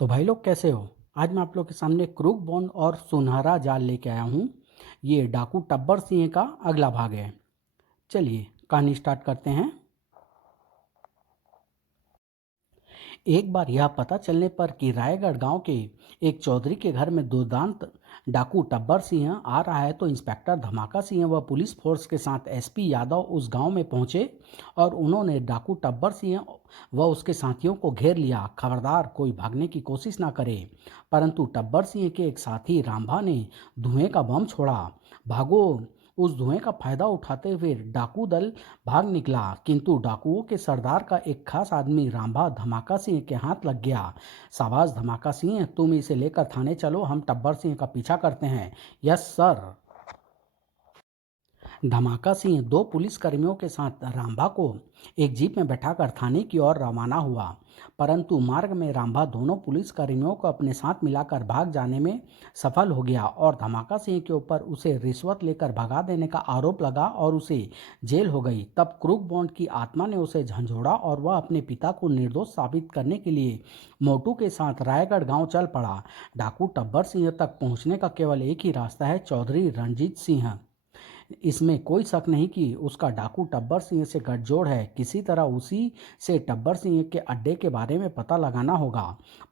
तो भाई लोग कैसे हो। आज मैं आप लोग के सामने क्रूक बॉन्ड और सुनहरा जाल लेके आया हूँ। ये डाकू टब्बर सिंह का अगला भाग है। चलिए कहानी स्टार्ट करते हैं। एक बार यह पता चलने पर कि रायगढ़ गांव के एक चौधरी के घर में दुर्दांत डाकू टब्बर सिंह आ रहा है तो इंस्पेक्टर धमाका सिंह व पुलिस फोर्स के साथ एसपी यादव उस गांव में पहुंचे और उन्होंने डाकू टब्बर सिंह व उसके साथियों को घेर लिया। खबरदार कोई भागने की कोशिश ना करे। परंतु टब्बर सिंह के एक साथी रामभा ने धुएं का बम छोड़ा। भागो। उस धुएं का फायदा उठाते हुए डाकू दल भाग निकला, किंतु डाकुओं के सरदार का एक खास आदमी रामभा धमाका सिंह के हाथ लग गया। शाबाश धमाका सिंह, तुम इसे लेकर थाने चलो, हम टब्बर सिंह का पीछा करते हैं। Yes sir. धमाका सिंह दो पुलिसकर्मियों के साथ रामभा को एक जीप में बैठाकर थाने की ओर रवाना हुआ। परंतु मार्ग में रामभा दोनों पुलिसकर्मियों को अपने साथ मिलाकर भाग जाने में सफल हो गया और धमाका सिंह के ऊपर उसे रिश्वत लेकर भगा देने का आरोप लगा और उसे जेल हो गई। तब क्रूक बॉन्ड की आत्मा ने उसे झंझोड़ा और वह अपने पिता को निर्दोष साबित करने के लिए मोटू के साथ रायगढ़ गांव चल पड़ा। डाकू टब्बर सिंह तक पहुंचने का केवल एक ही रास्ता है, चौधरी रणजीत सिंह। इसमें कोई शक नहीं कि उसका डाकू टब्बर सिंह से गठजोड़ है। किसी तरह उसी से टब्बर सिंह के अड्डे के बारे में पता लगाना होगा।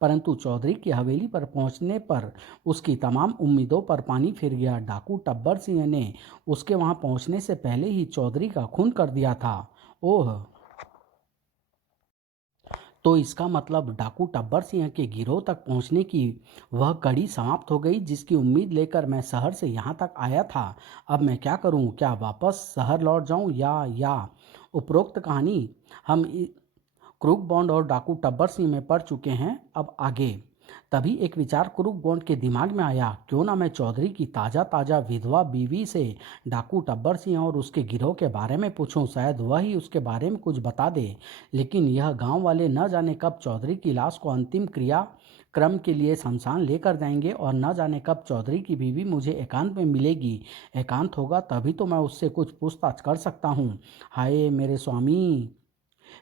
परंतु चौधरी की हवेली पर पहुंचने पर उसकी तमाम उम्मीदों पर पानी फिर गया। डाकू टब्बर सिंह ने उसके वहां पहुंचने से पहले ही चौधरी का खून कर दिया था। ओह, तो इसका मतलब डाकू टब्बर सिंह के गिरोह तक पहुंचने की वह कड़ी समाप्त हो गई जिसकी उम्मीद लेकर मैं शहर से यहाँ तक आया था। अब मैं क्या करूँ? क्या वापस शहर लौट जाऊँ या उपरोक्त कहानी हम क्रूक बॉन्ड और डाकू टब्बर सिंह में पढ़ चुके हैं। अब आगे। तभी एक विचार क्रूक बॉन्ड के दिमाग में आया, क्यों ना मैं चौधरी की ताज़ा ताज़ा विधवा बीवी से डाकू टब्बर सिंह और उसके गिरोह के बारे में पूछूं, शायद वह ही उसके बारे में कुछ बता दे। लेकिन यह गांव वाले न जाने कब चौधरी की लाश को अंतिम क्रिया क्रम के लिए शमशान लेकर जाएंगे और न जाने कब चौधरी की बीवी मुझे एकांत में मिलेगी। एकांत होगा तभी तो मैं उससे कुछ पूछताछ कर सकता हूँ। हाय मेरे स्वामी।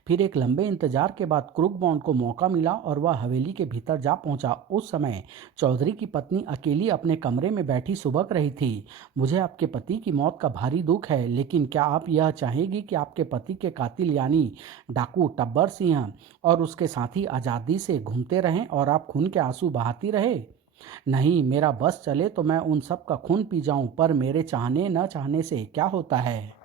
फिर एक लंबे इंतजार के बाद क्रूक बॉन्ड को मौका मिला और वह हवेली के भीतर जा पहुंचा। उस समय चौधरी की पत्नी अकेली अपने कमरे में बैठी सुबक रही थी। मुझे आपके पति की मौत का भारी दुख है, लेकिन क्या आप यह चाहेंगी कि आपके पति के कातिल यानी डाकू टब्बर सिंह और उसके साथी आज़ादी से घूमते रहें और आप खून के आंसू बहाती रहे? नहीं, मेरा बस चले तो मैं उन सब का खून पी जाऊं, पर मेरे चाहने न चाहने से क्या होता है?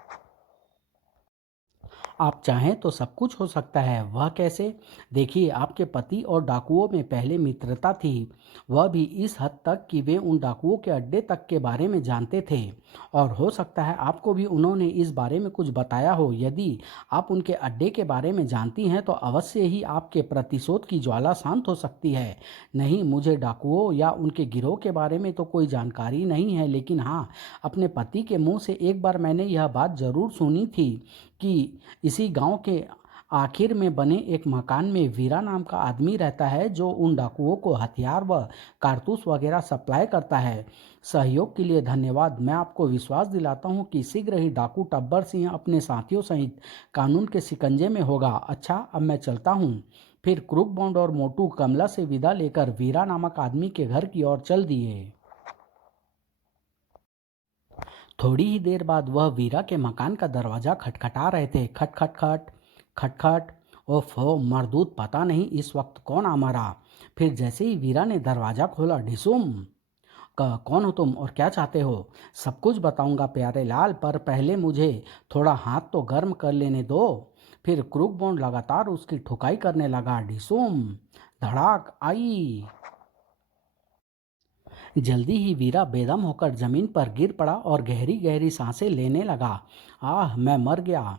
आप चाहें तो सब कुछ हो सकता है। वह कैसे? देखिए, आपके पति और डाकुओं में पहले मित्रता थी, वह भी इस हद तक कि वे उन डाकुओं के अड्डे तक के बारे में जानते थे और हो सकता है आपको भी उन्होंने इस बारे में कुछ बताया हो। यदि आप उनके अड्डे के बारे में जानती हैं तो अवश्य ही आपके प्रतिशोध की ज्वाला शांत हो सकती है। नहीं, मुझे डाकुओं या उनके गिरोह के बारे में तो कोई जानकारी नहीं है, लेकिन हाँ, अपने पति के मुंह से एक बार मैंने यह बात जरूर सुनी थी कि इसी गांव के आखिर में बने एक मकान में वीरा नाम का आदमी रहता है जो उन डाकुओं को हथियार व कारतूस वगैरह सप्लाई करता है। सहयोग के लिए धन्यवाद। मैं आपको विश्वास दिलाता हूं कि शीघ्र ही डाकू टब्बर सिंह अपने साथियों सहित कानून के शिकंजे में होगा। अच्छा, अब मैं चलता हूं। फिर क्रूक बॉन्ड और मोटू कमला से विदा लेकर वीरा नामक आदमी के घर की ओर चल दिए। थोड़ी ही देर बाद वह वीरा के मकान का दरवाजा खटखटा रहे थे। खट खट खट खट खट। ओफो, मरदूत, पता नहीं इस वक्त कौन आ मरा। फिर जैसे ही वीरा ने दरवाजा खोला, डिसुम का कौन हो तुम और क्या चाहते हो? सब कुछ बताऊंगा प्यारे लाल, पर पहले मुझे थोड़ा हाथ तो गर्म कर लेने दो। फिर क्रूक बॉन्ड लगातार उसकी ठुकाई करने लगा। डिसुम, धड़ाक आई। जल्दी ही वीरा बेदम होकर जमीन पर गिर पड़ा और गहरी गहरी सांसें लेने लगा। आह, मैं मर गया।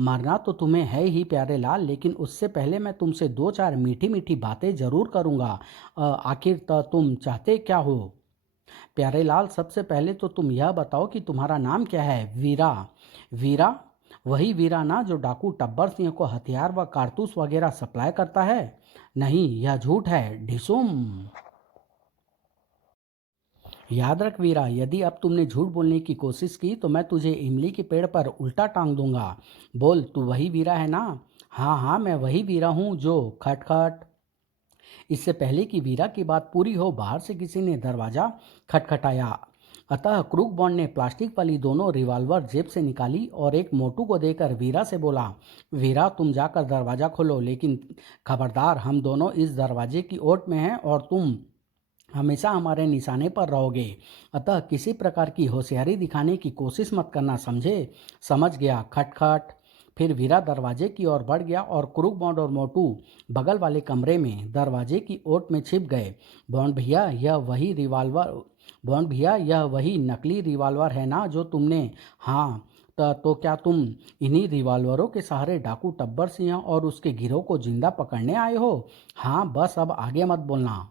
मरना तो तुम्हें है ही प्यारे लाल, लेकिन उससे पहले मैं तुमसे दो चार मीठी मीठी बातें जरूर करूंगा। आखिर तुम चाहते क्या हो? प्यारे लाल, सबसे पहले तो तुम यह बताओ कि तुम्हारा नाम क्या है? वीरा। वीरा? वही वीरा ना जो डाकू टब्बर सिंह को हथियार व कारतूस वगैरह सप्लाई करता है? नहीं, यह झूठ है। ढिसुम। याद रख वीरा, यदि अब तुमने झूठ बोलने की कोशिश की तो मैं तुझे इमली के पेड़ पर उल्टा टांग दूंगा। बोल, तू वही वीरा है ना? हाँ हाँ, मैं वही वीरा हूँ जो खटखट। इससे पहले कि वीरा की बात पूरी हो, बाहर से किसी ने दरवाजा खटखटाया। अतः क्रूक बॉन्ड ने प्लास्टिक वाली दोनों रिवॉल्वर जेब से निकाली और एक मोटू को देकर वीरा से बोला, वीरा तुम जाकर दरवाज़ा खोलो, लेकिन खबरदार, हम दोनों इस दरवाजे की ओट में हैं और तुम हमेशा हमारे निशाने पर रहोगे। अतः किसी प्रकार की होशियारी दिखाने की कोशिश मत करना, समझे? समझ गया। खटखट। फिर वीरा दरवाजे की ओर बढ़ गया और क्रूक बॉन्ड और मोटू बगल वाले कमरे में दरवाजे की ओट में छिप गए। बॉन्ड भैया, यह वही रिवॉल्वर बॉन्ड भैया, यह वही नकली रिवॉल्वर है ना जो तुमने? हाँ। तो क्या तुम इन्हीं रिवॉल्वरों के सहारे डाकू टब्बर सिंह और उसके गिरोह को जिंदा पकड़ने आए हो? हाँ, बस अब आगे मत बोलना।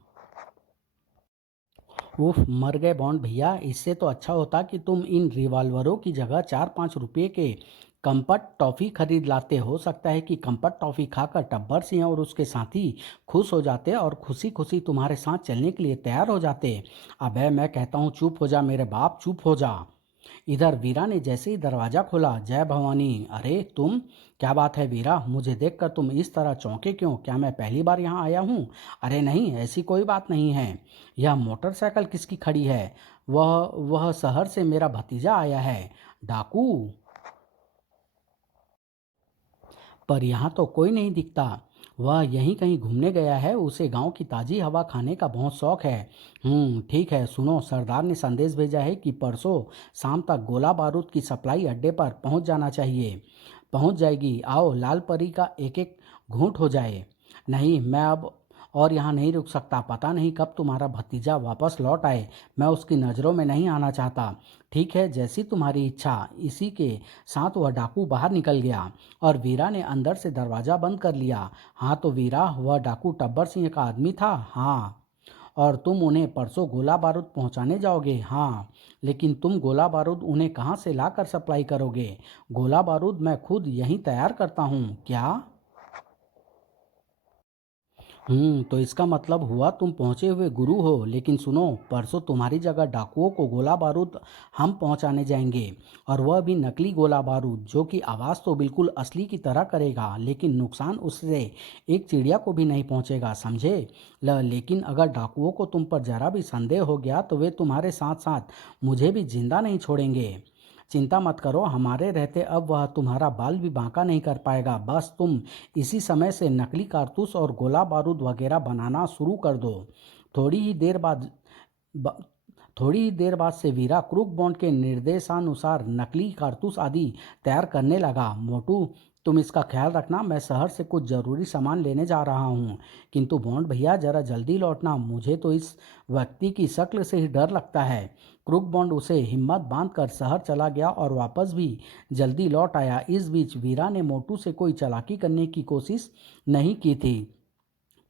उफ, मर गए बॉन्ड भैया। इससे तो अच्छा होता कि तुम इन रिवॉल्वरों की जगह 4-5 रुपये के कम्पट टॉफ़ी खरीद लाते। हो सकता है कि कम्पट टॉफ़ी खाकर टब्बर सिंह और उसके साथी खुश हो जाते और खुशी खुशी तुम्हारे साथ चलने के लिए तैयार हो जाते। अबे मैं कहता हूँ चुप हो जा मेरे बाप, चुप हो जा। इधर वीरा ने जैसे ही दरवाजा खोला, जय भवानी। अरे तुम, क्या बात है वीरा, मुझे देखकर तुम इस तरह चौंके क्यों? क्या मैं पहली बार यहाँ आया हूँ? अरे नहीं, ऐसी कोई बात नहीं है। यह मोटरसाइकिल किसकी खड़ी है? वह शहर से मेरा भतीजा आया है। डाकू? पर यहाँ तो कोई नहीं दिखता। वह यहीं कहीं घूमने गया है, उसे गांव की ताज़ी हवा खाने का बहुत शौक है। ठीक है, सुनो, सरदार ने संदेश भेजा है कि परसों शाम तक गोला बारूद की सप्लाई अड्डे पर पहुंच जाना चाहिए। पहुंच जाएगी। आओ, लाल परी का एक एक घूंट हो जाए। नहीं, मैं अब और यहाँ नहीं रुक सकता। पता नहीं कब तुम्हारा भतीजा वापस लौट आए। मैं उसकी नज़रों में नहीं आना चाहता। ठीक है, जैसी तुम्हारी इच्छा। इसी के साथ वह डाकू बाहर निकल गया और वीरा ने अंदर से दरवाज़ा बंद कर लिया। हाँ तो वीरा, वह डाकू टब्बर सिंह का आदमी था? हाँ। और तुम उन्हें परसों गोला बारूद पहुंचाने जाओगे? हाँ। लेकिन तुम गोला बारूद उन्हें कहाँ से लाकर सप्लाई करोगे? गोला बारूद मैं खुद यहीं तैयार करता हूँ। क्या? तो इसका मतलब हुआ तुम पहुंचे हुए गुरु हो। लेकिन सुनो, परसों तुम्हारी जगह डाकुओं को गोला बारूद हम पहुंचाने जाएंगे, और वह भी नकली गोला बारूद, जो कि आवाज़ तो बिल्कुल असली की तरह करेगा, लेकिन नुकसान उससे एक चिड़िया को भी नहीं पहुंचेगा, समझे? लेकिन अगर डाकुओं को तुम पर जरा भी संदेह हो गया तो वे तुम्हारे साथ साथ मुझे भी जिंदा नहीं छोड़ेंगे। चिंता मत करो, हमारे रहते अब वह तुम्हारा बाल भी बांका नहीं कर पाएगा। बस तुम इसी समय से नकली कारतूस और गोला बारूद वगैरह बनाना शुरू कर दो। थोड़ी ही देर बाद ब- थोड़ी ही देर बाद से वीरा क्रूक बॉन्ड के निर्देशानुसार नकली कारतूस आदि तैयार करने लगा। मोटू, तुम इसका ख्याल रखना, मैं शहर से कुछ ज़रूरी सामान लेने जा रहा हूँ। किंतु बॉन्ड भैया, ज़रा जल्दी लौटना, मुझे तो इस व्यक्ति की शक्ल से ही डर लगता है। क्रूक बॉन्ड उसे हिम्मत बांधकर शहर चला गया और वापस भी जल्दी लौट आया। इस बीच वीरा ने मोटू से कोई चालाकी करने की कोशिश नहीं की थी।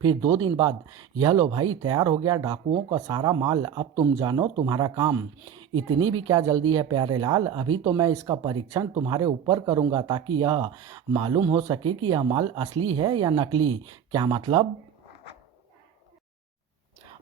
फिर 2 दिन बाद, यह लो भाई, तैयार हो गया डाकुओं का सारा माल। अब तुम जानो तुम्हारा काम। इतनी भी क्या जल्दी है प्यारे लाल? अभी तो मैं इसका परीक्षण तुम्हारे ऊपर करूंगा, ताकि यह मालूम हो सके कि यह माल असली है या नकली। क्या मतलब?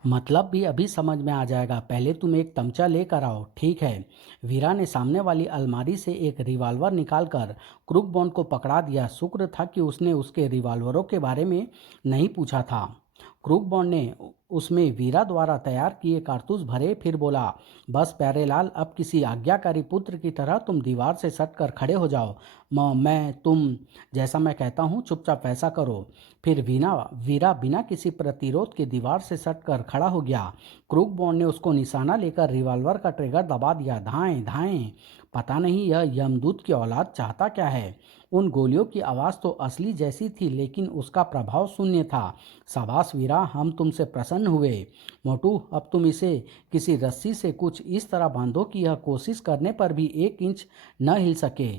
मतलब भी अभी समझ में आ जाएगा। पहले तुम एक तमचा लेकर आओ। ठीक है। वीरा ने सामने वाली अलमारी से एक रिवॉल्वर निकालकर क्रूक बॉन्ड को पकड़ा दिया। शुक्र था कि उसने उसके रिवॉल्वरों के बारे में नहीं पूछा था। क्रूक बॉन्ड ने उसमें वीरा द्वारा तैयार किए कारतूस भरे, फिर बोला, बस प्यारेलाल, अब किसी आज्ञाकारी पुत्र की तरह तुम दीवार से सट कर खड़े हो जाओ। मैं तुम जैसा मैं कहता हूँ चुपचाप वैसा करो। फिर वीरा बिना किसी प्रतिरोध के दीवार से सट कर खड़ा हो गया। क्रूक बॉन्ड ने उसको निशाना लेकर रिवॉल्वर का ट्रिगर दबा दिया। धाएं धाएं। पता नहीं यह यमदूत की औलाद चाहता क्या है। उन गोलियों की आवाज़ तो असली जैसी थी, लेकिन उसका प्रभाव शून्य था। शाबाश वीरा, हम तुमसे प्रसन्न हुए। मोटू, अब तुम इसे किसी रस्सी से कुछ इस तरह बांधो कि यह कोशिश करने पर भी 1 इंच न हिल सके।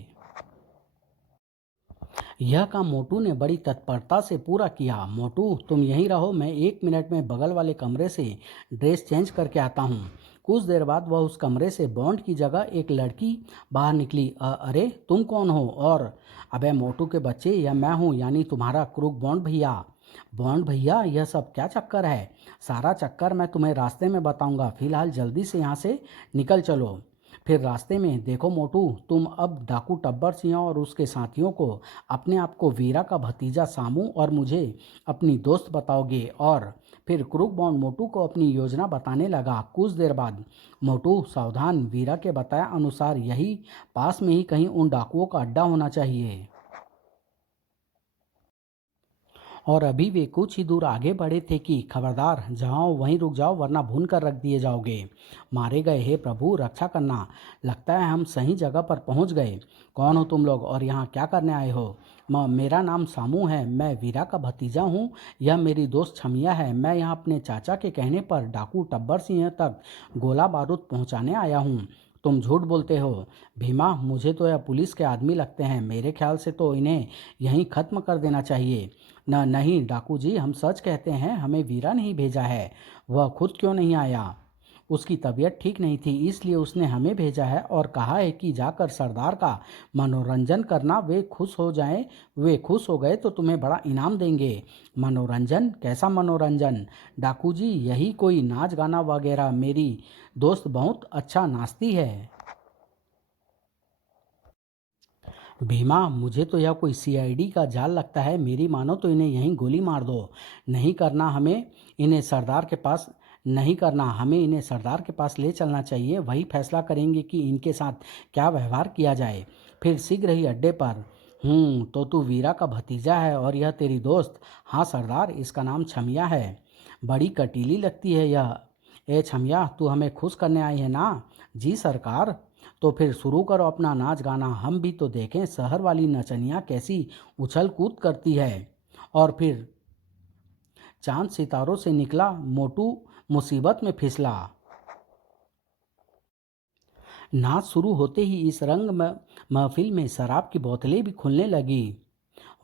यह काम मोटू ने बड़ी तत्परता से पूरा किया। मोटू, तुम यहीं रहो, मैं 1 मिनट में बगल वाले कमरे से ड्रेस चेंज करके आता हूँ। कुछ देर बाद वह उस कमरे से बॉन्ड की जगह एक लड़की बाहर निकली। अरे तुम कौन हो? और अबे मोटू के बच्चे, यह मैं हूँ, यानी तुम्हारा क्रूक बॉन्ड भैया। बॉन्ड भैया, यह सब क्या चक्कर है? सारा चक्कर मैं तुम्हें रास्ते में बताऊंगा। फिलहाल जल्दी से यहाँ से निकल चलो। फिर रास्ते में देखो मोटू, तुम अब डाकू टब्बर सिंह और उसके साथियों को अपने आप को वीरा का भतीजा सामू और मुझे अपनी दोस्त बताओगे। और फिर क्रूक बॉन्ड मोटू को अपनी योजना बताने लगा। कुछ देर बाद, मोटू सावधान, वीरा के बताया अनुसार यही पास में ही कहीं उन डाकुओं का अड्डा होना चाहिए। और अभी वे कुछ ही दूर आगे बढ़े थे कि खबरदार, जहाँ हो वहीं रुक जाओ वरना भून कर रख दिए जाओगे। मारे गए, हे प्रभु रक्षा करना, लगता है हम सही जगह पर पहुँच गए। कौन हो तुम लोग और यहाँ क्या करने आए हो? मेरा नाम सामू है, मैं वीरा का भतीजा हूँ। यह मेरी दोस्त छमिया है। मैं यहाँ अपने चाचा के कहने पर डाकू टब्बर सिंह तक गोला बारूद पहुँचाने आया हूँ। तुम झूठ बोलते हो भीमा, मुझे तो यह पुलिस के आदमी लगते हैं। मेरे ख्याल से तो इन्हें यहीं खत्म कर देना चाहिए। न नहीं डाकू जी, हम सच कहते हैं, हमें वीरा नहीं भेजा है। वह खुद क्यों नहीं आया? उसकी तबीयत ठीक नहीं थी, इसलिए उसने हमें भेजा है और कहा है कि जाकर सरदार का मनोरंजन करना। वे खुश हो जाएं, वे खुश हो गए तो तुम्हें बड़ा इनाम देंगे। मनोरंजन? कैसा मनोरंजन डाकू जी? यही कोई नाच गाना वगैरह। मेरी दोस्त बहुत अच्छा नाचती है। भीमा, मुझे तो यह कोई सीआईडी का जाल लगता है। मेरी मानो तो इन्हें यहीं गोली मार दो। नहीं करना हमें इन्हें सरदार के पास नहीं करना, हमें इन्हें सरदार के पास ले चलना चाहिए। वही फैसला करेंगे कि इनके साथ क्या व्यवहार किया जाए। फिर शीघ्र ही अड्डे पर। तो तू वीरा का भतीजा है और यह तेरी दोस्त? हाँ सरदार, इसका नाम छमिया है। बड़ी कटीली लगती है यह। ए छमिया, तू हमें खुश करने आई है ना? जी सरकार। तो फिर शुरू करो अपना नाच गाना, हम भी तो देखें शहर वाली नचनिया कैसी उछल कूद करती है। और फिर चांद सितारों से निकला मोटू मुसीबत में फिसला। नाच शुरू होते ही इस रंग महफिल में शराब की बोतलें भी खुलने लगी।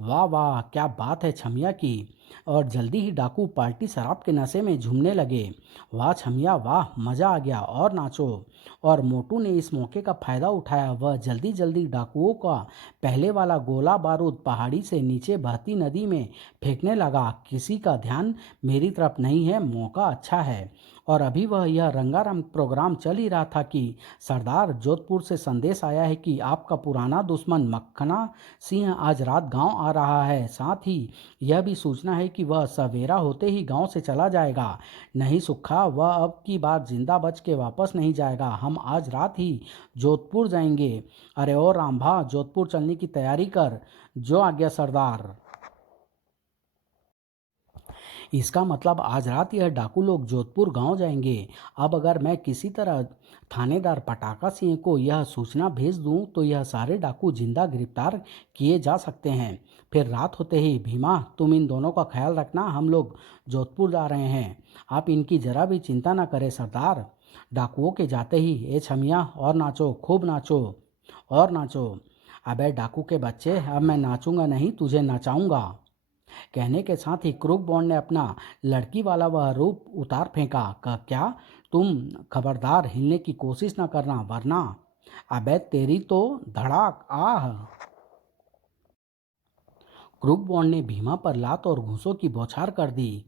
वाह वाह, क्या बात है छमिया की। और जल्दी ही डाकू पार्टी शराब के नशे में झूमने लगे। वाह छमिया वाह, मज़ा आ गया, और नाचो। और मोटू ने इस मौके का फ़ायदा उठाया। वह जल्दी जल्दी डाकुओं का पहले वाला गोला बारूद पहाड़ी से नीचे बहती नदी में फेंकने लगा। किसी का ध्यान मेरी तरफ नहीं है, मौका अच्छा है। और अभी वह यह रंगारंग प्रोग्राम चल ही रहा था कि सरदार, जोधपुर से संदेश आया है कि आपका पुराना दुश्मन मक्खना सिंह आज रात गांव आ रहा है। साथ ही यह भी सूचना है कि वह सवेरा होते ही गांव से चला जाएगा। नहीं सुखा, वह अब की बार जिंदा बच के वापस नहीं जाएगा। हम आज रात ही जोधपुर जाएंगे। अरे ओ रामभा, जोधपुर चलने की तैयारी कर। जो आज्ञा सरदार। इसका मतलब आज रात यह डाकू लोग जोधपुर गांव जाएंगे। अब अगर मैं किसी तरह थानेदार पटाका सिंह को यह सूचना भेज दूं तो यह सारे डाकू जिंदा गिरफ्तार किए जा सकते हैं। फिर रात होते ही, भीमा तुम इन दोनों का ख्याल रखना, हम लोग जोधपुर जा रहे हैं। आप इनकी जरा भी चिंता न करें सरदार। डाकुओं के जाते ही, ए छमिया और नाचो, खूब नाचो और नाचो। अबे डाकू के बच्चे, अब मैं नाचूंगा नहीं, तुझे नचाऊंगा। कहने के साथ ही क्रूक बॉन्ड ने अपना लड़की वाला वह रूप उतार फेंका। क्या? तुम खबरदार हिलने की कोशिश न करना वरना। अबे तेरी तो धड़ाक आह। क्रूक बॉन्ड ने भीमा पर लात और घूंसों की बौछार कर दी।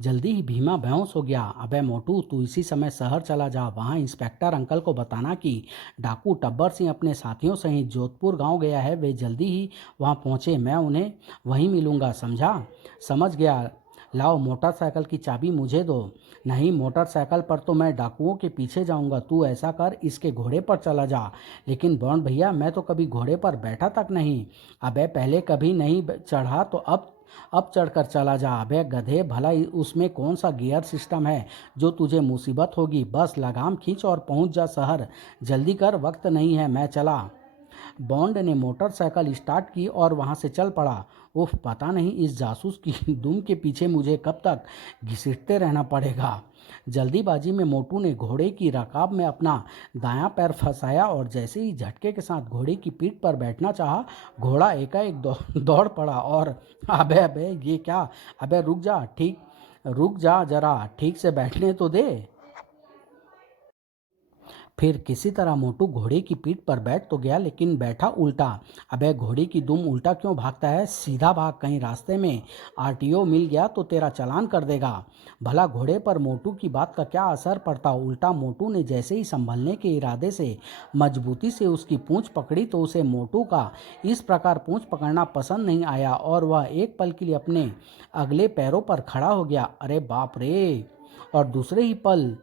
जल्दी ही भीमा बेहोश हो गया। अबे मोटू, तू इसी समय शहर चला जा। वहाँ इंस्पेक्टर अंकल को बताना कि डाकू टब्बर सिंह अपने साथियों सहित जोधपुर गांव गया है। वे जल्दी ही वहाँ पहुँचे, मैं उन्हें वहीं मिलूंगा, समझा? समझ गया। लाओ मोटरसाइकिल की चाबी मुझे दो। नहीं, मोटरसाइकिल पर तो मैं डाकुओं के पीछे जाऊंगा। तू ऐसा कर, इसके घोड़े पर चला जा। लेकिन बॉन्ड भैया, मैं तो कभी घोड़े पर बैठा तक नहीं। अबे पहले कभी नहीं चढ़ा तो अब चढ़कर चला जा। अबे गधे, भला उसमें कौन सा गियर सिस्टम है जो तुझे मुसीबत होगी। बस लगाम खींच और पहुंच जा शहर। जल्दी कर, वक्त नहीं है, मैं चला। बॉन्ड ने मोटरसाइकिल स्टार्ट की और वहां से चल पड़ा। उफ, पता नहीं इस जासूस की दुम के पीछे मुझे कब तक घिसटते रहना पड़ेगा। जल्दीबाजी में मोटू ने घोड़े की रकाब में अपना दायां पैर फंसाया और जैसे ही झटके के साथ घोड़े की पीठ पर बैठना चाहा, घोड़ा एकाएक दौड़ पड़ा। और अबे अबे ये क्या? अबे रुक जा, रुक जा जरा, ठीक से बैठने तो दे। फिर किसी तरह मोटू घोड़े की पीठ पर बैठ तो गया लेकिन बैठा उल्टा। अबे घोड़े की दुम, उल्टा क्यों भागता है? सीधा भाग, कहीं रास्ते में आरटीओ मिल गया तो तेरा चालान कर देगा। भला घोड़े पर मोटू की बात का क्या असर पड़ता? उल्टा मोटू ने जैसे ही संभलने के इरादे से मजबूती से उसकी पूंछ पकड़ी तो उसे मोटू का इस प्रकार पूंछ पकड़ना पसंद नहीं आया और वह एक पल के लिए अपने अगले पैरों पर खड़ा हो गया। अरे बाप रे! और दूसरे ही पल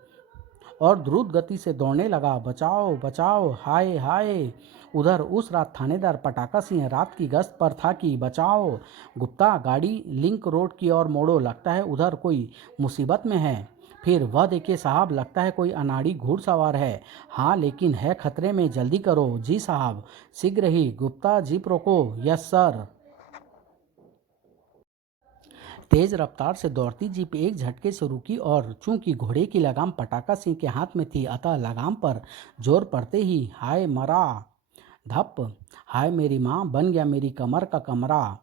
और द्रुत गति से दौड़ने लगा। बचाओ बचाओ, हाय हाय! उधर उस रात थानेदार पटाका सिंह रात की गश्त पर था कि बचाओ गुप्ता, गाड़ी लिंक रोड की ओर मोड़ो, लगता है उधर कोई मुसीबत में है। फिर वह देखिए साहब, लगता है कोई अनाड़ी घुड़सवार है। हाँ लेकिन है खतरे में, जल्दी करो। जी साहब, शीघ्र ही। गुप्ता, जीप रोको। Yes sir. तेज रफ्तार से दौड़ती जीप एक झटके से रुकी और चूंकि घोड़े की लगाम पटाका सिंह के हाथ में थी अतः लगाम पर जोर पड़ते ही हाय मरा, धप, हाय मेरी माँ, बन गया मेरी कमर का कमरा।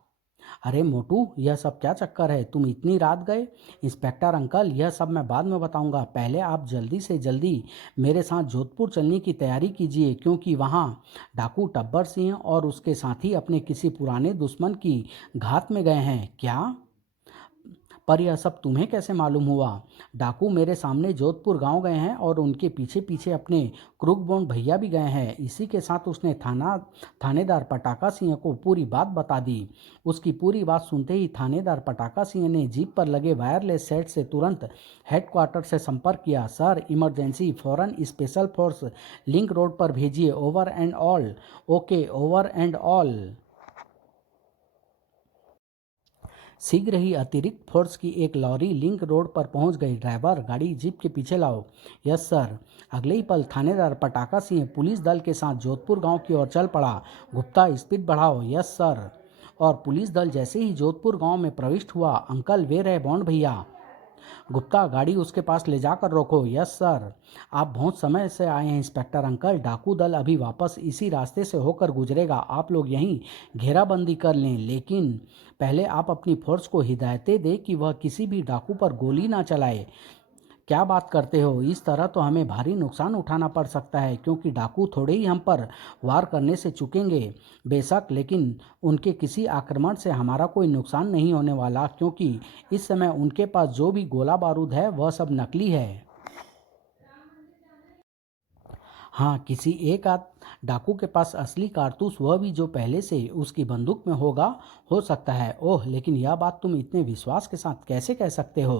अरे मोटू, यह सब क्या चक्कर है? तुम इतनी रात गए? इंस्पेक्टर अंकल, यह सब मैं बाद में बताऊंगा, पहले आप जल्दी से जल्दी मेरे साथ जोधपुर चलने की तैयारी कीजिए क्योंकि वहाँ डाकू टब्बर सिंह और उसके साथी अपने किसी पुराने दुश्मन की घात में गए हैं। क्या? पर यह सब तुम्हें कैसे मालूम हुआ? डाकू मेरे सामने जोधपुर गांव गए हैं और उनके पीछे पीछे अपने क्रूकबॉन्ड भैया भी गए हैं। इसी के साथ उसने थानेदार पटाका सिंह को पूरी बात बता दी। उसकी पूरी बात सुनते ही थानेदार पटाका सिंह ने जीप पर लगे वायरलेस सेट से तुरंत हेडक्वार्टर से संपर्क किया। सर, इमरजेंसी, फौरन स्पेशल फोर्स लिंक रोड पर भेजिए, over and all. Okay, over and all. शीघ्र ही अतिरिक्त फोर्स की एक लॉरी लिंक रोड पर पहुंच गई। ड्राइवर, गाड़ी जीप के पीछे लाओ। Yes sir. अगले ही पल थानेदार पटाका सिंह पुलिस दल के साथ जोधपुर गांव की ओर चल पड़ा। गुप्ता, स्पीड बढ़ाओ। Yes sir. और पुलिस दल जैसे ही जोधपुर गांव में प्रविष्ट हुआ, अंकल वे रहे बॉन्ड भैया। गुप्ता, गाड़ी उसके पास ले जाकर रोको। Yes sir. आप बहुत समय से आए हैं इंस्पेक्टर अंकल, डाकू दल अभी वापस इसी रास्ते से होकर गुजरेगा, आप लोग यहीं घेराबंदी कर लें, लेकिन पहले आप अपनी फोर्स को हिदायतें दें कि वह किसी भी डाकू पर गोली ना चलाए। क्या बात करते हो? इस तरह तो हमें भारी नुकसान उठाना पड़ सकता है क्योंकि डाकू थोड़े ही हम पर वार करने से चूकेंगे। बेशक, लेकिन उनके किसी आक्रमण से हमारा कोई नुकसान नहीं होने वाला क्योंकि इस समय उनके पास जो भी गोला बारूद है वह सब नकली है। हाँ, किसी एक आध डाकू के पास असली कारतूस, वह भी जो पहले से उसकी बंदूक में होगा, हो सकता है। ओह, लेकिन यह बात तुम इतने विश्वास के साथ कैसे कह सकते हो?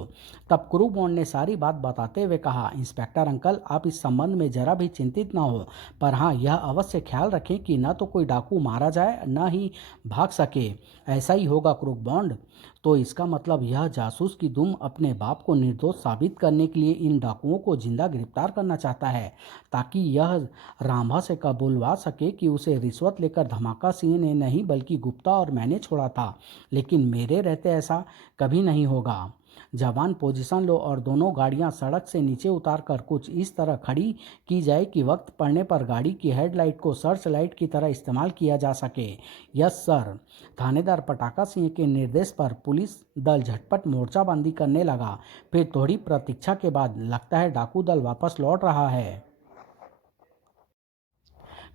तब क्रू बॉन्ड ने सारी बात बताते हुए कहा, इंस्पेक्टर अंकल, आप इस संबंध में जरा भी चिंतित ना हो, पर हाँ यह अवश्य ख्याल रखें कि न तो कोई डाकू मारा जाए न ही भाग सके। ऐसा ही होगा क्रू बॉन्ड। तो इसका मतलब यह जासूस की दुम अपने बाप को निर्दोष साबित करने के लिए इन डाकुओं को जिंदा गिरफ्तार करना चाहता है ताकि यह रामभा से कबूलवा सके कि उसे रिश्वत लेकर धमाका सिंह ने नहीं बल्कि गुप्ता और मैंने छोड़ा था। लेकिन मेरे रहते ऐसा कभी नहीं होगा। जवान, पोजीशन लो और दोनों गाड़ियां सड़क से नीचे उतारकर कुछ इस तरह खड़ी की जाए कि वक्त पड़ने पर गाड़ी की हेडलाइट को सर्च लाइट की तरह इस्तेमाल किया जा सके। Yes sir. थानेदार पटाका सिंह के निर्देश पर पुलिस दल झटपट मोर्चाबंदी करने लगा। फिर थोड़ी प्रतीक्षा के बाद लगता है डाकू दल वापस लौट रहा है।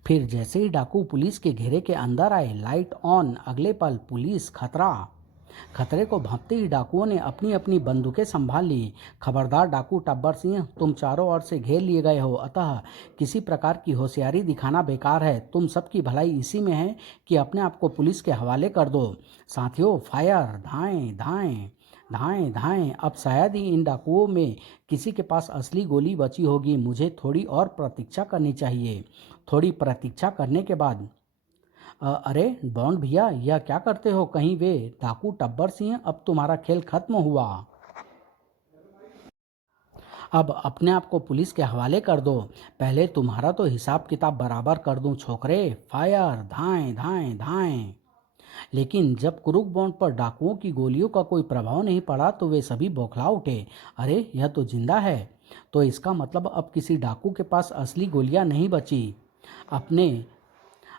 फिर जैसे ही डाकू पुलिस के घेरे के अंदर आए, लाइट ऑन, अगले पल पुलिस खतरा। खतरे को भांपते ही डाकुओं ने अपनी अपनी बंदूकें संभाल ली। खबरदार डाकू टब्बर सिंह, तुम चारों ओर से घेर लिए गए हो, अतः किसी प्रकार की होशियारी दिखाना बेकार है। तुम सबकी भलाई इसी में है कि अपने आप को पुलिस के हवाले कर दो। साथियों, फायर, धाएं धाएं धाएं धाएं। अब शायद ही इन डाकुओं में किसी के पास असली गोली बची होगी। मुझे थोड़ी और प्रतीक्षा करनी चाहिए। थोड़ी प्रतीक्षा करने के बाद अरे बॉन्ड भैया, यह क्या करते हो? कहीं वे डाकू टब्बर सिंह? अब तुम्हारा खेल खत्म हुआ। अब अपने आप को पुलिस के हवाले कर दो। पहले तुम्हारा तो हिसाब किताब बराबर कर दूं छोकरे। फायर, धाएं धाएं धाएं। लेकिन जब क्रूक बॉन्ड पर डाकुओं की गोलियों का कोई प्रभाव नहीं पड़ा तो वे सभी बौखला उठे। अरे, यह तो जिंदा है। तो इसका मतलब अब किसी डाकू के पास असली गोलियां नहीं बची। अपने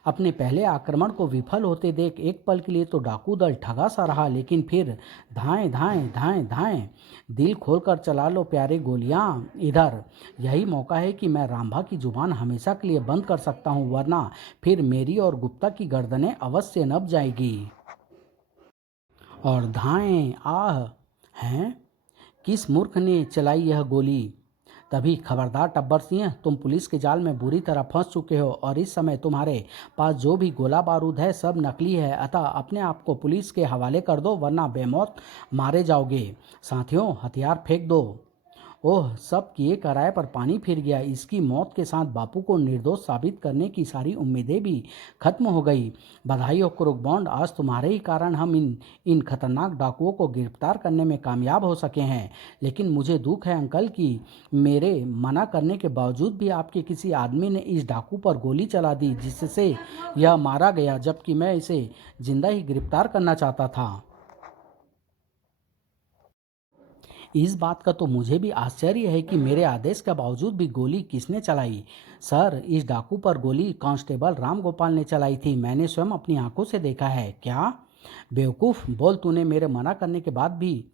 अपने पहले आक्रमण को विफल होते देख एक पल के लिए तो डाकू दल ठगा सा रहा, लेकिन फिर धाएं धाएं धाएं धाएं। दिल खोलकर चला लो प्यारे गोलियां इधर। यही मौका है कि मैं रामभा की जुबान हमेशा के लिए बंद कर सकता हूं, वरना फिर मेरी और गुप्ता की गर्दनें अवश्य नब जाएगी। और धाएं आह हैं, किस मूर्ख ने चलाई यह गोली? तभी खबरदार टब्बर सिंह, तुम पुलिस के जाल में बुरी तरह फंस चुके हो और इस समय तुम्हारे पास जो भी गोला बारूद है सब नकली है। अतः अपने आप को पुलिस के हवाले कर दो, वरना बेमौत मारे जाओगे। साथियों, हथियार फेंक दो। ओह, सब किए कराए पर पानी फिर गया। इसकी मौत के साथ बापू को निर्दोष साबित करने की सारी उम्मीदें भी खत्म हो गई। बधाई हो क्रूक बॉन्ड, आज तुम्हारे ही कारण हम इन खतरनाक डाकुओं को गिरफ्तार करने में कामयाब हो सके हैं। लेकिन मुझे दुख है अंकल कि मेरे मना करने के बावजूद भी आपके किसी आदमी ने इस डाकू पर गोली चला दी, जिससे यह मारा गया, जबकि मैं इसे जिंदा ही गिरफ्तार करना चाहता था। इस बात का तो मुझे भी आश्चर्य है कि मेरे आदेश के बावजूद भी गोली किसने चलाई। सर, इस डाकू पर गोली कांस्टेबल राम गोपाल ने चलाई थी। मैंने स्वयं अपनी आंखों से देखा है। क्या? बेवकूफ़, बोल, तूने मेरे मना करने के बाद भी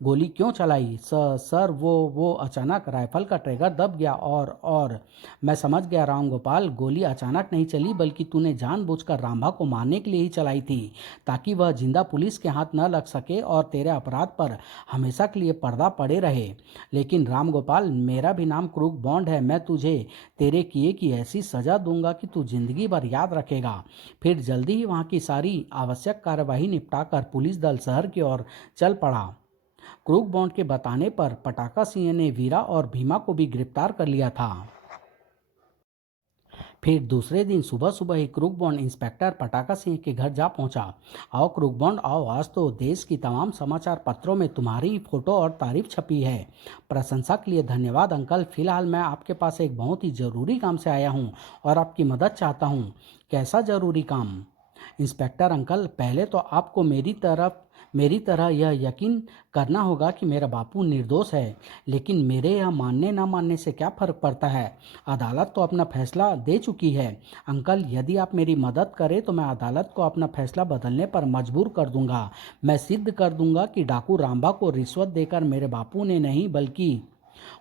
गोली क्यों चलाई? सर, वो अचानक राइफल का ट्रिगर दब गया और मैं समझ गया राम गोपाल, गोली अचानक नहीं चली बल्कि तूने जानबूझकर रामभा को मारने के लिए ही चलाई थी, ताकि वह जिंदा पुलिस के हाथ न लग सके और तेरे अपराध पर हमेशा के लिए पर्दा पड़े रहे। लेकिन राम गोपाल, मेरा भी नाम क्रूक बॉन्ड है। मैं तुझे तेरे किए की ऐसी सजा दूंगा कि तू जिंदगी भर याद रखेगा। फिर जल्दी ही वहाँ की सारी आवश्यक कार्यवाही निपटाकर पुलिस दल शहर की ओर चल पड़ा। क्रूक बॉन्ड के बताने पर पटाका सिंह ने वीरा और भीमा को भी गिरफ्तार कर लिया था। फिर दूसरे दिन सुबह सुबह ही क्रूक बॉन्ड इंस्पेक्टर पटाका सिंह के घर जा पहुंचा। आओ क्रूक बॉन्ड आओ, आज तो देश की तमाम समाचार पत्रों में तुम्हारी फोटो और तारीफ छपी है। प्रशंसा के लिए धन्यवाद अंकल। फिलहाल मैं आपके पास एक बहुत ही ज़रूरी काम से आया हूं और आपकी मदद चाहता हूं। कैसा ज़रूरी काम? इंस्पेक्टर अंकल, पहले तो आपको मेरी तरह यह यकीन करना होगा कि मेरा बापू निर्दोष है। लेकिन मेरे यह मानने ना मानने से क्या फ़र्क पड़ता है? अदालत तो अपना फैसला दे चुकी है। अंकल, यदि आप मेरी मदद करें तो मैं अदालत को अपना फैसला बदलने पर मजबूर कर दूंगा। मैं सिद्ध कर दूंगा कि डाकू रामबा को रिश्वत देकर मेरे बापू ने नहीं बल्कि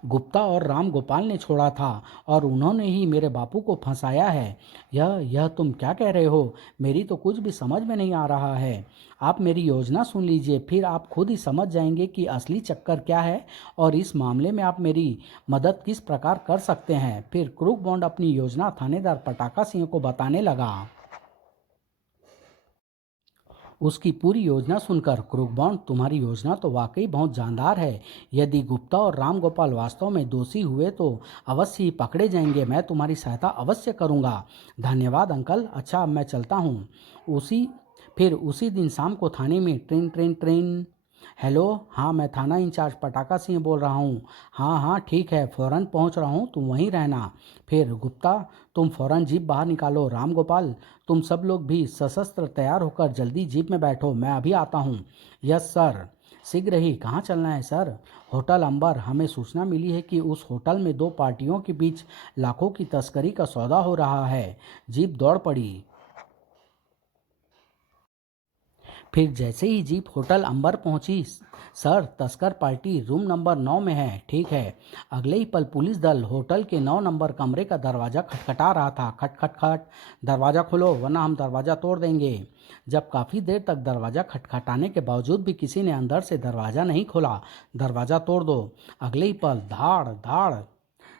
गुप्ता और राम गोपाल ने छोड़ा था और उन्होंने ही मेरे बापू को फंसाया है। यह तुम क्या कह रहे हो? मेरी तो कुछ भी समझ में नहीं आ रहा है। आप मेरी योजना सुन लीजिए, फिर आप खुद ही समझ जाएंगे कि असली चक्कर क्या है और इस मामले में आप मेरी मदद किस प्रकार कर सकते हैं। फिर क्रूक बॉन्ड अपनी योजना थानेदार पटाका सिंह को बताने लगा। उसकी पूरी योजना सुनकर क्रूक बॉन्ड, तुम्हारी योजना तो वाकई बहुत जानदार है। यदि गुप्ता और राम गोपाल वास्तव में दोषी हुए तो अवश्य ही पकड़े जाएंगे। मैं तुम्हारी सहायता अवश्य करूंगा। धन्यवाद अंकल। अच्छा, अब मैं चलता हूँ। उसी दिन शाम को थाने में ट्रेन ट्रेन ट्रेन। हेलो, हाँ, मैं थाना इंचार्ज पटाका सिंह बोल रहा हूँ। हाँ हाँ, ठीक है, फ़ौरन पहुँच रहा हूँ, तुम वहीं रहना। फिर गुप्ता, तुम फ़ौरन जीप बाहर निकालो। राम गोपाल, तुम सब लोग भी सशस्त्र तैयार होकर जल्दी जीप में बैठो, मैं अभी आता हूँ। Yes sir. शीघ्र ही। कहाँ चलना है सर? होटल अंबर। हमें सूचना मिली है कि उस होटल में दो पार्टियों के बीच लाखों की तस्करी का सौदा हो रहा है। जीप दौड़ पड़ी। फिर जैसे ही जीप होटल अंबर पहुंची, सर, तस्कर पार्टी रूम नंबर 9 में है। ठीक है। अगले ही पल पुलिस दल होटल के 9 नंबर कमरे का दरवाज़ा खटखटा रहा था। खट खट खट। दरवाज़ा खोलो वरना हम दरवाज़ा तोड़ देंगे। जब काफ़ी देर तक दरवाज़ा खटखटाने के बावजूद भी किसी ने अंदर से दरवाज़ा नहीं खोला, दरवाज़ा तोड़ दो। अगले ही पल धाड़ धाड़।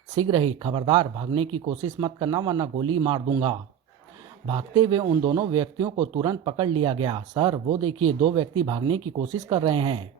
शीघ्र ही। खबरदार, भागने की कोशिश मत करना वरना गोली मार दूंगा। भागते हुए उन दोनों व्यक्तियों को तुरंत पकड़ लिया गया। सर, वो देखिए, दो व्यक्ति भागने की कोशिश कर रहे हैं।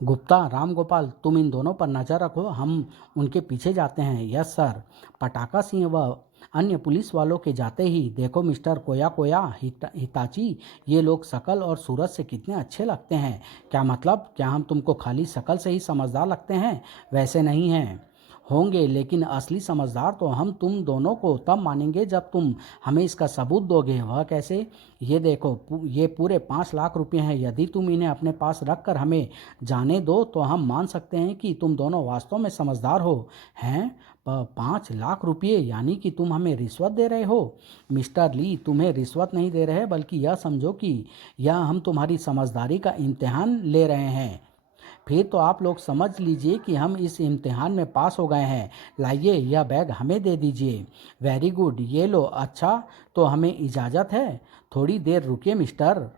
गुप्ता, राम गोपाल, तुम इन दोनों पर नजर रखो, हम उनके पीछे जाते हैं। Yes sir. पटाका सिंह व अन्य पुलिस वालों के जाते ही, देखो मिस्टर कोया कोया हिताची, ये लोग शकल और सूरत से कितने अच्छे लगते हैं। क्या मतलब? क्या हम तुमको खाली शकल से ही समझदार लगते हैं? वैसे नहीं हैं। होंगे, लेकिन असली समझदार तो हम तुम दोनों को तब मानेंगे जब तुम हमें इसका सबूत दोगे। वह कैसे? ये देखो, ये पूरे 5 लाख रुपए हैं। यदि तुम इन्हें अपने पास रख कर हमें जाने दो तो हम मान सकते हैं कि तुम दोनों वास्तव में समझदार हो। हैं? 5 लाख रुपये? यानी कि तुम हमें रिश्वत दे रहे हो? मिस्टर ली, तुम्हें रिश्वत नहीं दे रहे, बल्कि यह समझो कि यह हम तुम्हारी समझदारी का इम्तिहान ले रहे हैं। फिर तो आप लोग समझ लीजिए कि हम इस इम्तिहान में पास हो गए हैं। लाइए, यह बैग हमें दे दीजिए। वेरी गुड, ये लो। अच्छा, तो हमें इजाज़त है? थोड़ी देर रुकिए मिस्टर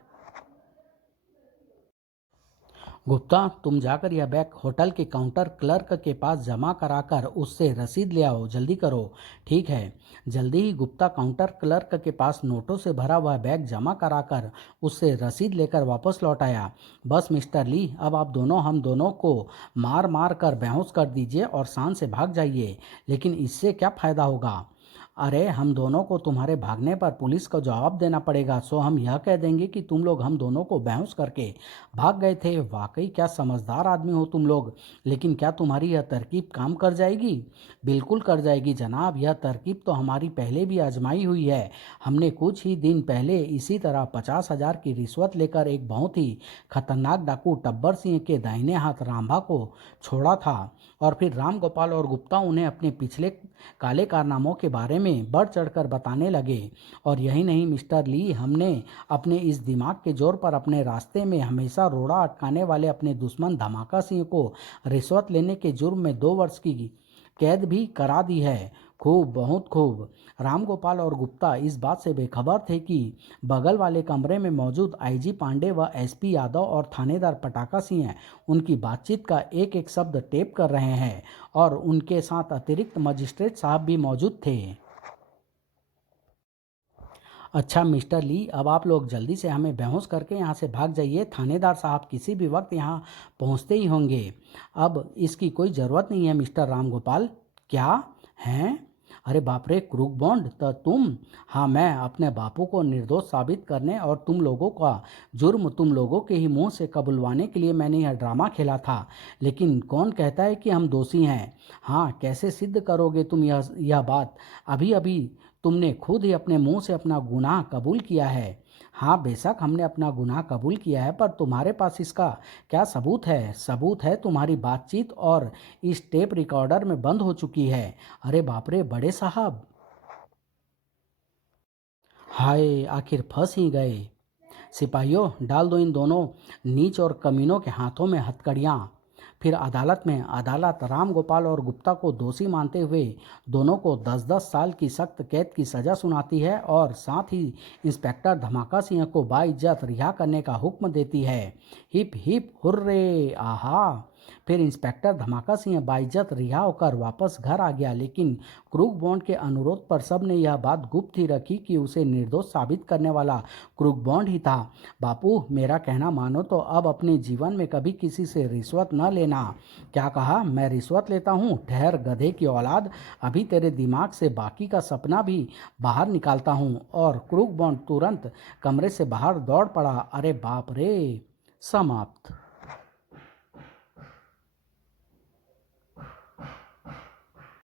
गुप्ता, तुम जाकर यह बैग होटल के काउंटर क्लर्क के पास जमा कराकर उससे रसीद ले आओ। जल्दी करो। ठीक है। जल्दी ही गुप्ता काउंटर क्लर्क के पास नोटों से भरा हुआ बैग जमा कराकर उससे रसीद लेकर वापस लौट आया। बस मिस्टर ली, अब आप दोनों हम दोनों को मार मार कर बेहोश कर दीजिए और शान से भाग जाइए। लेकिन इससे क्या फ़ायदा होगा? अरे, हम दोनों को तुम्हारे भागने पर पुलिस को जवाब देना पड़ेगा। सो हम यह कह देंगे कि तुम लोग हम दोनों को बेहोश करके भाग गए थे। वाकई क्या समझदार आदमी हो तुम लोग। लेकिन क्या तुम्हारी यह तरकीब काम कर जाएगी? बिल्कुल कर जाएगी जनाब। यह तरकीब तो हमारी पहले भी आजमाई हुई है। हमने कुछ ही दिन पहले इसी तरह 50,000 की रिश्वत लेकर एक बहुत ही खतरनाक डाकू टब्बर सिंह के दाहिने हाथ रामभा को छोड़ा था। और फिर राम गोपाल और गुप्ता उन्हें अपने पिछले काले कारनामों के बारे में बढ़ चढ़कर बताने लगे। और यही नहीं मिस्टर ली, हमने अपने इस दिमाग के जोर पर अपने रास्ते में हमेशा रोड़ा अटकाने वाले अपने दुश्मन धमाका सिंह को रिश्वत लेने के जुर्म में 2 वर्ष की कैद भी करा दी है। खूब, बहुत खूब। रामगोपाल और गुप्ता इस बात से बेखबर थे कि बगल वाले कमरे में मौजूद आईजी पांडे व एसपी यादव और थानेदार पटाका सिंह उनकी बातचीत का एक एक शब्द टेप कर रहे हैं। और उनके साथ अतिरिक्त मजिस्ट्रेट साहब भी मौजूद थे। अच्छा मिस्टर ली, अब आप लोग जल्दी से हमें बेहोश करके यहाँ से भाग जाइए। थानेदार साहब किसी भी वक्त यहाँ पहुँचते ही होंगे। अब इसकी कोई ज़रूरत नहीं है मिस्टर रामगोपाल। क्या? हैं? अरे बाप रे, क्रूक बॉन्ड तो तुम? हाँ, मैं अपने बापू को निर्दोष साबित करने और तुम लोगों का जुर्म तुम लोगों के ही मुंह से कबुलवाने के लिए मैंने यह ड्रामा खेला था। लेकिन कौन कहता है कि हम दोषी हैं? हाँ, कैसे सिद्ध करोगे तुम यह बात? अभी अभी तुमने खुद ही अपने मुंह से अपना गुनाह कबूल किया है। हाँ, बेशक हमने अपना गुनाह कबूल किया है, पर तुम्हारे पास इसका क्या सबूत है? सबूत है तुम्हारी बातचीत और इस टेप रिकॉर्डर में बंद हो चुकी है। अरे बाप रे बड़े साहब! हाय, आखिर फंस ही गए। सिपाहियों, डाल दो इन दोनों नीच और कमीनों के हाथों में हथकड़ियाँ। फिर अदालत में अदालत राम गोपाल और गुप्ता को दोषी मानते हुए दोनों को 10-10 साल की सख्त कैद की सज़ा सुनाती है और साथ ही इंस्पेक्टर धमाका सिंह को बाइज्जत रिहा करने का हुक्म देती है। हिप हिप हुर्रे, आहा! फिर इंस्पेक्टर धमाका सिंह बाइज्जत रिहा होकर वापस घर आ गया। लेकिन क्रूक बॉन्ड के अनुरोध पर सबने यह बात गुप्त ही रखी कि उसे निर्दोष साबित करने वाला क्रूक बॉन्ड ही था। बापू, मेरा कहना मानो तो अब अपने जीवन में कभी किसी से रिश्वत न लेना। क्या कहा? मैं रिश्वत लेता हूँ? ठहर गधे की औलाद, अभी तेरे दिमाग से बाकी का सपना भी बाहर निकालता हूँ। और क्रूक बॉन्ड तुरंत कमरे से बाहर दौड़ पड़ा। अरे बाप रे! समाप्त।